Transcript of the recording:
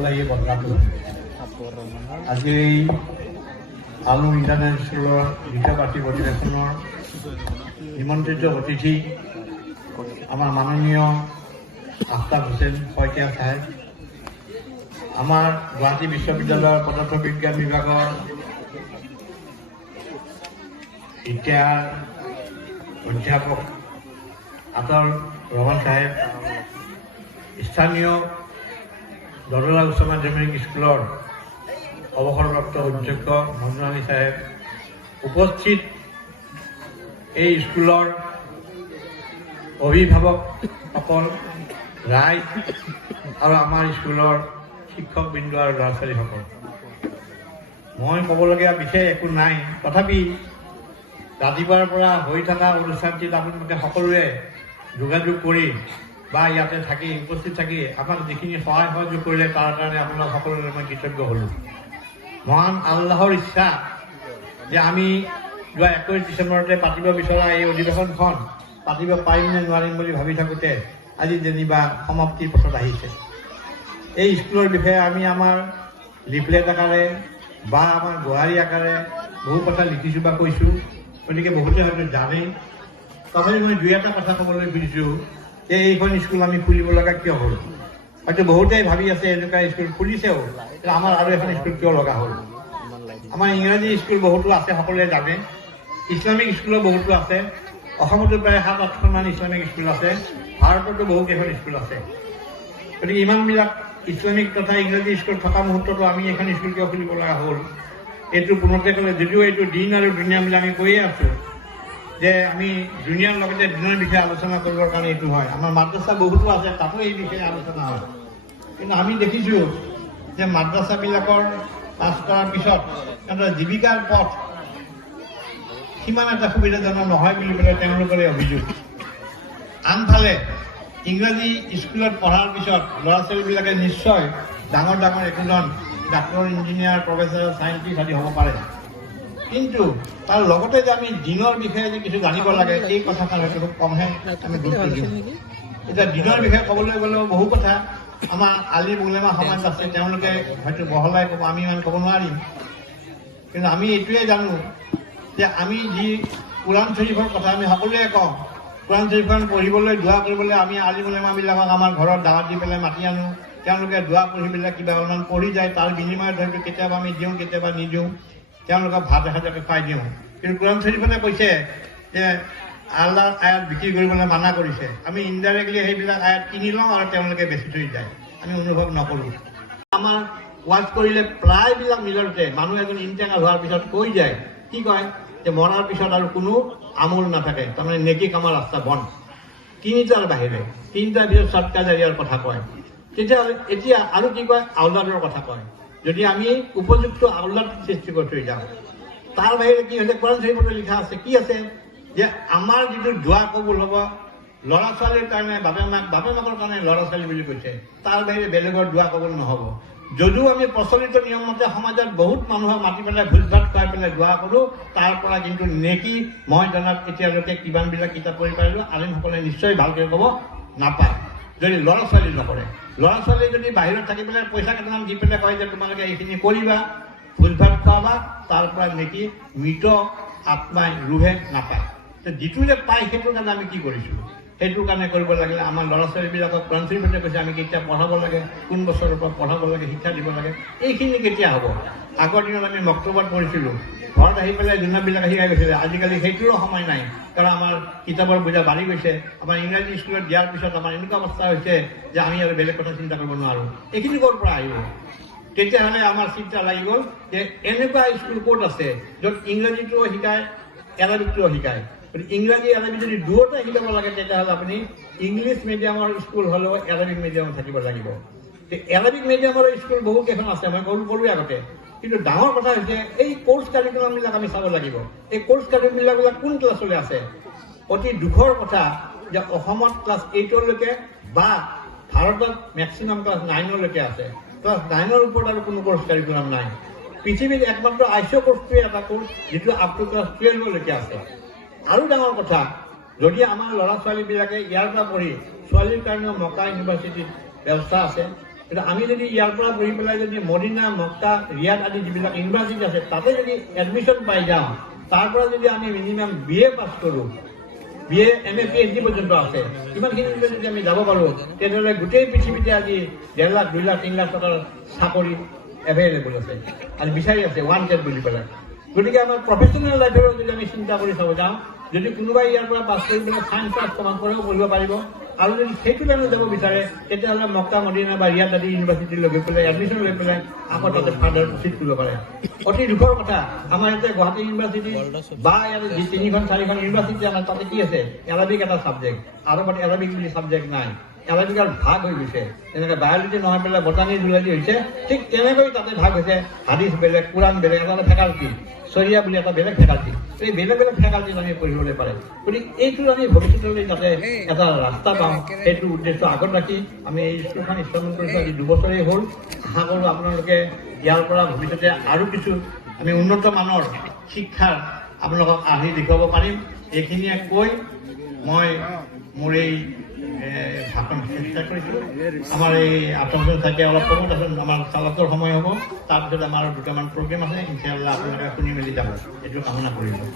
ওলাই বদনামটো আজি আলু ইণ্টাৰনেশ্যনেল স্কুলৰ দ্বিতীয় বাৰ্ষিক অধিৱেশনৰ নিমন্ত্ৰিত অতিথি আমাৰ মাননীয় আফতাব হুছেইন শইকীয়া চাহেব, আমাৰ গুৱাহাটী বিশ্ববিদ্যালয়ৰ পদাৰ্থ বিজ্ঞান বিভাগৰ ইতিহাস অধ্যাপক আতৰ ৰহমান সাহেব, স্থানীয় দদলা উচ্চ মাধ্যমিক স্কুলৰ অৱসৰপ্ৰাপ্ত অধ্যক্ষ মঞ্জু আলী সাহেব, উপস্থিত এই স্কুলৰ অভিভাৱকসকল, ৰাইজ আৰু আমাৰ স্কুলৰ শিক্ষকবৃন্দ আৰু ল'ৰা ছোৱালীসকল, মই ক'বলগীয়া বিশেষ একো নাই। তথাপি ৰাতিপুৱাৰ পৰা হৈ থকা অনুষ্ঠানটিত আপোনালোকে সকলোৱে যোগাযোগ কৰি বা ইয়াতে থাকি উপস্থিত থাকি আমাক যিখিনি সহায় সহযোগ কৰিলে তাৰ কাৰণে আপোনালোক সকলোৰে মই কৃতজ্ঞ হ'লোঁ। মহান আল্লাহৰ ইচ্ছা যে আমি যোৱা 21 ডিচেম্বৰতে পাতিব বিচৰা এই অধিৱেশনখন পাতিব পাৰিম নে নোৱাৰিম বুলি ভাবি থাকোঁতে আজি যেনিবা সমাপ্তিৰ পথত আহিছে। এই স্কুলৰ বিষয়ে আমি আমাৰ লিফলেট আকাৰে বা আমাৰ গুৱাহাৰী আকাৰে বহু কথা লিখিছোঁ বা কৈছোঁ, গতিকে বহুতে হয়তো জানেই। তথাপি মই দুই এটা কথা ক'বলৈ খুজিছোঁ যে এইখন স্কুল আমি খুলিব লগা কিয় হ'ল। হয়তো বহুতেই ভাবি আছে এনেকুৱা স্কুল খুলিছেও, আমাৰ আৰু এখন স্কুল কিয় লগা হ'ল। আমাৰ ইংৰাজী স্কুল বহুতো আছে, সকলোৱে জানে। ইছলামিক স্কুলো বহুতো আছে। অসমতো প্ৰায় 7-8খনমান ইছলামিক স্কুল আছে, ভাৰততো বহুকেইখন স্কুল আছে। গতিকে ইমানবিলাক ইছলামিক তথা ইংৰাজী স্কুল থকা মুহূৰ্ততো আমি এখন স্কুল কিয় খুলিব লগা হ'ল। এইটো পুনতে ক'লে যদিও এইটো দিন আৰু দুনীয়া বুলি আমি কৈয়ে আছোঁ যে আমি দুনীয়াৰ লগতে দিনৰ বিষয়ে আলোচনা কৰিবৰ কাৰণে এইটো হয়। আমাৰ মাদ্ৰাছা বহুতো আছে, তাতো এই বিষয়ে আলোচনা হয়। কিন্তু আমি দেখিছোঁ যে মাদ্ৰাছাবিলাকৰ পাছ কৰাৰ পিছত সিহঁতৰ জীৱিকাৰ পথ সিমান এটা সুবিধাজনক নহয় বুলি পেলাই তেওঁলোকৰে অভিযোগ। আনফালে ইংৰাজী স্কুলত পঢ়াৰ পিছত ল'ৰা ছোৱালীবিলাকে নিশ্চয় ডাঙৰ ডাঙৰ একোজন ডাক্তৰ, ইঞ্জিনিয়াৰ, প্ৰফেচাৰ, চাইণ্টিষ্ট আদি হ'ব পাৰে। কিন্তু তাৰ লগতে যে আমি দিনৰ বিষয়ে যে কিছু জানিব লাগে এই কথাষাৰ হয়তো খুব কমহে আমি গুৰুত্ব দিওঁ। এতিয়া দিনৰ বিষয়ে ক'বলৈ গ'লেও বহু কথা আমাৰ আলিম উলেমা সমাজ আছে, তেওঁলোকে হয়তো বহলাই ক'ব, আমি ইমান ক'ব নোৱাৰিম। কিন্তু আমি এইটোৱে জানো যে আমি যি কোৰাণ শ্বৰীফৰ কথা আমি সকলোৱে কওঁ, কোৰাণ শ্বৰীফখন পঢ়িবলৈ দোৱা কৰিবলৈ আমি আলিম উলেমাবিলাকক আমাৰ ঘৰত দাৱত দি পেলাই মাতি আনো। তেওঁলোকে দোৱা পঢ়ি পেলাই কিবা অলপমান পঢ়ি যায়, তাৰ বিনিময়ত হয়তো কেতিয়াবা আমি দিওঁ, কেতিয়াবা নিদিওঁ, তেওঁলোকক ভাত এসাঁজকে খুৱাই দিওঁ। কিন্তু কোৰাণ শ্বৰীফতে কৈছে যে আল্লাহৰ আয়াত বিক্ৰী কৰিবলৈ মানা কৰিছে। আমি ইনডাইৰেক্টলি সেইবিলাক আয়াত কিনি লওঁ আৰু তেওঁলোকে বেছি থৈ যায়, আমি অনুভৱ নকৰোঁ। আমাৰ ৱাজ কৰিলে প্ৰায়বিলাক মিলতে মানুহ এজন ইণ্টেকাল হোৱাৰ পিছত কৈ যায়, কি কয় যে মৰাৰ পিছত আৰু কোনো আমোল নাথাকে, তাৰমানে নেকি কামৰ ৰাস্তা বন্ধ, তিনিটাৰ বাহিৰে। তিনিটাৰ পিছত সৎকা জাৰিয়াৰ কথা কয়। তেতিয়াহ'লে এতিয়া আৰু কি কয়, আউলাদৰ কথা কয়। যদি আমি উপযুক্ত আউলাদ সৃষ্টি কৰি থৈ যাওঁ, তাৰ বাহিৰে কি হৈছে, কোৰাণ শ্বৰীফতে লিখা আছে, কি আছে যে আমাৰ যিটো দোৱা কবুল হ'ব ল'ৰা ছোৱালীৰ কাৰণে বাপে মাকৰ কাৰণে ল'ৰা ছোৱালী বুলি কৈছে, তাৰ বাহিৰে বেলেগৰ দোৱা কবুল নহ'ব। যদিও আমি প্ৰচলিত নিয়মমতে সমাজত বহুত মানুহক মাতি পেলাই ভোজ ভাত খুৱাই পেলাই দোৱা কৰোঁ, তাৰ পৰা কিন্তু নেকি মই জনাত এতিয়ালৈকে কিমানবিলাক কিতাপ পঢ়ি পাৰিলোঁ, আলিমসকলে নিশ্চয় ভালকৈ ক'ব নাপায় যদি ল'ৰা ছোৱালী নকৰে। ল'ৰা ছোৱালী যদি বাহিৰত থাকি পেলাই পইচা কেইটামান দি পেলাই কয় যে তোমালোকে এইখিনি কৰিবা, ভোজ ভাত খুৱাবা, তাৰ পৰা নেকি মৃত আত্মাই ৰুহে নাপায়। যিটো যে পায় সেইটোৰ কাৰণে আমি কি কৰিছোঁ, সেইটোৰ কাৰণে কৰিব লাগিলে আমাৰ ল'ৰা ছোৱালীবিলাকক কোৰাণ শ্বৰীফতে কৈছে আমি কেতিয়া পঢ়াব লাগে, কোন বছৰৰ পৰা পঢ়াব লাগে, শিক্ষা দিব লাগে, এইখিনি কেতিয়া হ'ব। আগৰ দিনত আমি মক্তবত পঢ়িছিলোঁ, ঘৰত আহি পেলাই যোনবিলাকে শিকাই গৈছিলে। আজিকালি সেইটোৰো সময় নাই, কাৰণ আমাৰ কিতাপৰ বোজা বাঢ়ি গৈছে। আমাৰ ইংৰাজী স্কুলত দিয়াৰ পিছত আমাৰ এনেকুৱা অৱস্থা হৈছে যে আমি আৰু বেলেগ কথা চিন্তা কৰিব নোৱাৰোঁ। এইখিনি ক'ৰ পৰা আহিব। তেতিয়াহ'লে আমাৰ চিন্তা লাগি গ'ল যে এনেকুৱা স্কুল ক'ত আছে য'ত ইংৰাজীটোও শিকায়, এৰাবিকটোও শিকায়। ইংৰাজী এৰাবিক যদি দুয়োটা শিকাব লাগে, তেতিয়াহ'লে আপুনি ইংলিছ মিডিয়ামৰ স্কুল হ'লেও এৰাবিক মিডিয়ামত থাকিব লাগিব। এৰাবিক মিডিয়ামৰ স্কুল বহুকেইখন আছে, মই ক'লোৱে আগতে। কিন্তু ডাঙৰ কথা হৈছে এই কোৰ্চ কাৰিকুলামবিলাক আমি চাব লাগিব। এই কোৰ্চ কাৰিকুলামবিলাক কোন ক্লাছলৈ আছে। অতি দুখৰ কথা যে অসমত ক্লাছ 8লৈকে বা ভাৰতত মেক্সিমাম ক্লাছ 9লৈকে আছে। ক্লাছ 9ৰ ওপৰত আৰু কোনো কোৰ্চ কাৰিকুলাম নাই। পৃথিৱীত একমাত্ৰ আইচিঅ কোৰ্চটোৱে এটা কোৰ্চ যিটো আপ টু ক্লাছ 12লৈকে আছে। আৰু ডাঙৰ কথা, যদি আমাৰ ল'ৰা ছোৱালীবিলাকে ইয়াৰ পৰা পঢ়ি ছোৱালীৰ কাৰণেও মক্কা ইউনিভাৰ্চিটিত ব্যৱস্থা আছে, কিন্তু আমি যদি ইয়াৰ পৰা পঢ়ি পেলাই যদি মদিনা, মক্কা, ৰিয়াদ আদি যিবিলাক ইউনিভাৰ্চিটি আছে তাতে যদি এডমিশ্যন পাই যাওঁ, তাৰ পৰা যদি আমি মিনিমাম BA পাছ কৰোঁ, BA, MA, PhD পৰ্যন্ত আছে, ইমানখিনি যদি আমি যাব পাৰোঁ, তেনেহ'লে গোটেই পৃথিৱীতে আজি 1.5 লাখ, 2 লাখ, 3 লাখ টকাৰ চাকৰি এভেইলেবল আছে আৰু বিচাৰি আছে ৱান্টেড বুলি পেলাই। গতিকে আমাৰ প্ৰফেচনেল লাইফেৰো যদি আমি চিন্তা কৰি চাব যাওঁ, যদি কোনোবাই ইয়াৰ পৰা পাছ কৰি পেলাই ছায়েন্স আৰ্টছ কমাৰ্চ পঢ়িব পাৰিব, আৰু যদি সেইটো লাইনত যাব বিচাৰে তেতিয়াহ'লে মক্কা, মদিনা বা ৰিয়াদ আদি ইউনিভাৰ্চিটি লৈ পেলাই এডমিশ্যন লৈ পেলাই আকৌ তাতে ফাৰ্ডাৰ প্ৰচিড কৰিব পাৰে। অতি দুখৰ কথা, আমাৰ ইয়াতে গুৱাহাটী ইউনিভাৰ্চিটি বা ইয়াতে যি 3-4খন ইউনিভাৰ্চিটি আমাৰ তাতে কি আছে, এৰাবিক এটা ছাবজেক্ট, আৰবত এৰাবিক বুলি ছাবজেক্ট নাই। এৰাবিকৰ ভাগ হৈ গৈছে, যেনেকৈ বায়'লজি নহয় পেলাই বটানী জুলজি হৈছে, ঠিক তেনেকৈ তাতে ভাগ হৈছে। হাদিছ বেলেগ, কোৰাণ বেলেগ, এটা ফেকাল্টি, চৰিয়া বুলি এটা বেলেগ ফেকাল্টি, এই বেলেগ বেলেগ ফেকাল্টিত আমি পঢ়িবলৈ পাৰে। গতিকে এইটো আমি ভৱিষ্যতলৈ যাতে এটা ৰাস্তা পাওঁ, সেইটো উদ্দেশ্য আগত ৰাখি আমি এই স্কুলখন স্থাপন কৰিছোঁ। আজি 2 বছৰেই হ'ল। আশা কৰোঁ আপোনালোকে ইয়াৰ পৰা ভৱিষ্যতে আৰু কিছু আমি উন্নত মানৰ শিক্ষাৰ আপোনালোকক আনি দেখুৱাব পাৰিম। এইখিনিয়ে কৈ মই মোৰ এই ভাষণ চেষ্টা কৰিছোঁ। আমাৰ এই আচৰণ থাকে অলপ কমত, তাৰপিছত আমাৰ চালকৰ সময় হ'ব, তাৰপিছত আমাৰ 2টামান প্ৰগ্ৰেম আছে, ইনশাআল্লাহ আপোনালোকে শুনি মেলি যাব, এইটো কামনা কৰিলোঁ।